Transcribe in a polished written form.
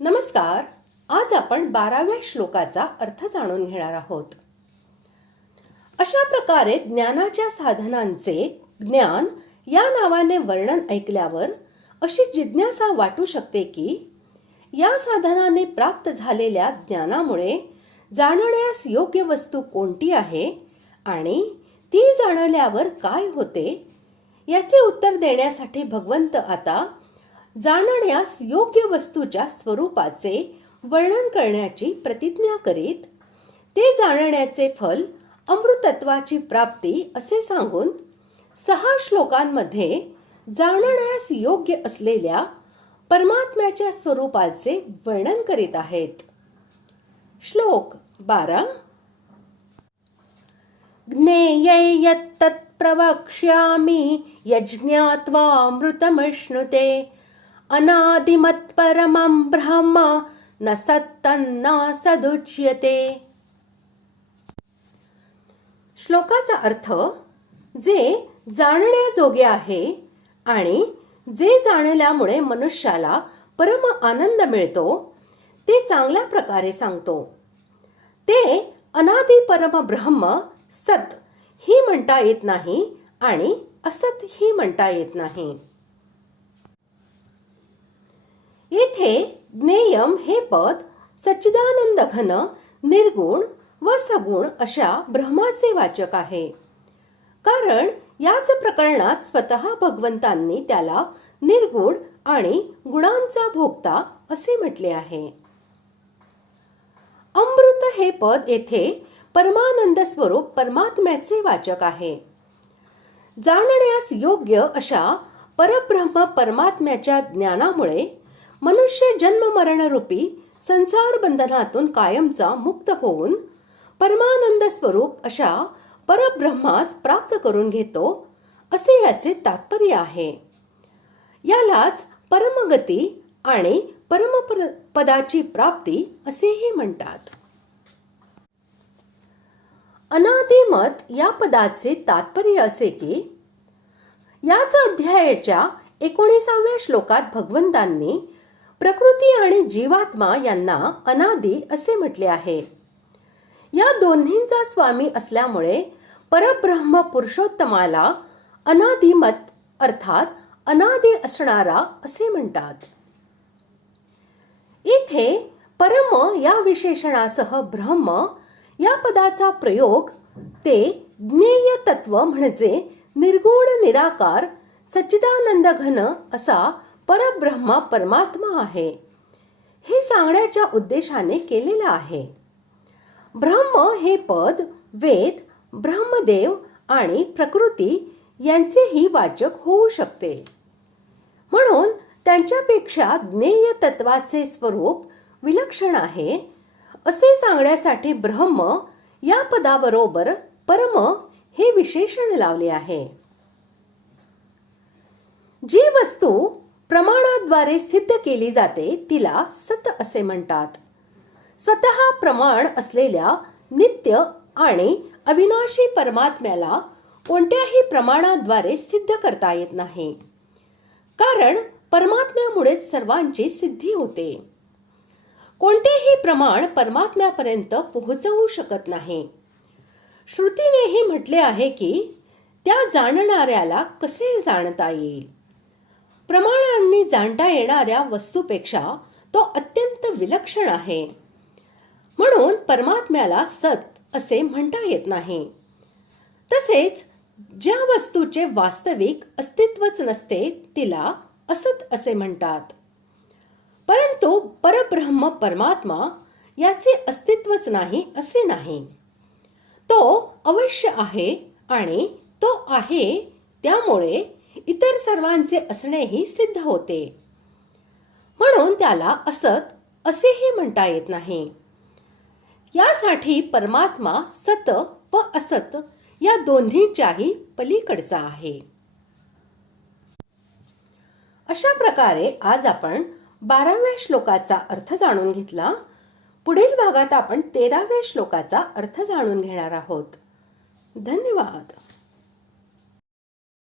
नमस्कार. आज आपण 12व्या श्लोकाचा अर्थ जाणून घेणार आहोत. अशा प्रकारे ज्ञानाच्या साधनांचे ज्ञान या नावाने वर्णन ऐकल्यावर अशी जिज्ञासा वाटू शकते की या साधनाने प्राप्त झालेल्या ज्ञानामुळे जाणण्यास योग्य वस्तू कोणती आहे आणि ती जाणल्यावर काय होते याचे उत्तर देण्यासाठी भगवंत आता जाणण्यास योग्य वस्तूच्या स्वरूपाचे वर्णन करण्याची प्रतिज्ञा करीत ते जाणण्याचे फल अमृतत्वाची प्राप्ती असे सांगून 6 श्लोकांमध्ये जाणण्यास योग्य असलेल्या परमात्म्याच्या स्वरूपाचे वर्णन करीत आहेत. श्लोक 12. ज्ञेये यत्तत् प्रवक्ष्यामि यज्ञात्वामृतमश्नुते अनादिमत्परमं ब्रह्म न सत्तन्न सदुच्यते. श्लोकाचा अर्थ जे जाणण्याजोगे आहे आणि जे जाणल्यामुळे मनुष्याला परम आनंद मिळतो ते चांगल्या प्रकारे सांगतो. ते अनादि परम ब्रह्म सत ही म्हणता येत नाही आणि असत ही म्हणता येत नाही. येथे ज्ञेयम हे पद सच्चिदानंद घन निर्गुण व सगुण अशा ब्रह्माचे वाचक आहे. कारण याच प्रकरणात स्वतः भगवंतांनी त्याला निर्गुण आणि गुणांचा भोक्ता असे म्हटले आहे. अमृत हे पद येथे परमानंद स्वरूप परमात्म्याचे वाचक आहे. जाणण्यास योग्य अशा परब्रह्म परमात्म्याच्या ज्ञानामुळे मनुष्य जन्म मरण रूपी संसार बंधनातून कायमचा मुक्त होऊन परमानंद स्वरूप अशा परब्रह्मास प्राप्त करून घेतो असे याचे तात्पर्य आहे. यालाच परमगती आणि परमपदाची प्राप्ती असेही म्हणतात. अनादिमत या पदाचे तात्पर्य असे की याच अध्यायाच्या 19व्या श्लोकात भगवंतांनी प्रकृती आणि जीवात्मा यांना अनादि असे म्हटले आहे. या दोन्हींचा स्वामी असल्यामुळे परब्रह्म पुरुषोत्तमाला अनादिमत अर्थात अनादि असणारा असे म्हणतात. इथे परम या विशेषणासह ब्रह्म या पदाचा प्रयोग ते ज्ञेय तत्व म्हणजे निर्गुण निराकार सच्चिदानंद घन असा परब्रह्म परमात्मा आहे हे सांगण्याच्या उद्देशाने केलेला आहे. ब्रह्म हे पद वेद, ब्रह्मदेव आणि प्रकृती यांचेही वाचक होऊ शकते. म्हणून त्यांच्यापेक्षा ज्ञेय तत्वाचे स्वरूप विलक्षण आहे असे सांगण्यासाठी ब्रह्म या पदाबरोबर परम हे विशेषण लावले आहे. जी वस्तू प्रमाणाद्वारे सिद्ध केली जाते तिला सत असे म्हणतात. स्वतः प्रमाण असलेल्या नित्य आणि अविनाशी परमात्म्याला कोणत्याही प्रमाणाद्वारे सिद्ध करता येत नाही. कारण परमात्म्यामुळेच सर्वांची सिद्धी होते. कोणतेही प्रमाण परमात्म्यापर्यंत पोहोचवू शकत नाही. श्रुतीनेही म्हटले आहे की त्या जाणणाऱ्याला कसे जाणता येईल. प्रमाणांनी जाणता येणाऱ्या वस्तूपेक्षा तो अत्यंत विलक्षण आहे. म्हणून परमात्म्याला सत असे म्हणता येत नाही. तसेच ज्या वस्तूचे वास्तविक अस्तित्वच नसते तिला असत असे म्हणतात. परंतु परब्रह्म परमात्मा याचे अस्तित्वच नाही असे नाही. तो अवश्य आहे आणि तो आहे त्यामुळे इतर सर्वांचे असणेही सिद्ध होते. म्हणून त्याला असत असेही म्हणता येत नाही. यासाठी परमात्मा सत व असत या दोन्हीच्याही पलीकडचा आहे. अशा प्रकारे आज आपण 12व्या श्लोकाचा अर्थ जाणून घेतला. पुढील भागात आपण 13व्या श्लोकाचा अर्थ जाणून घेणार आहोत. धन्यवाद.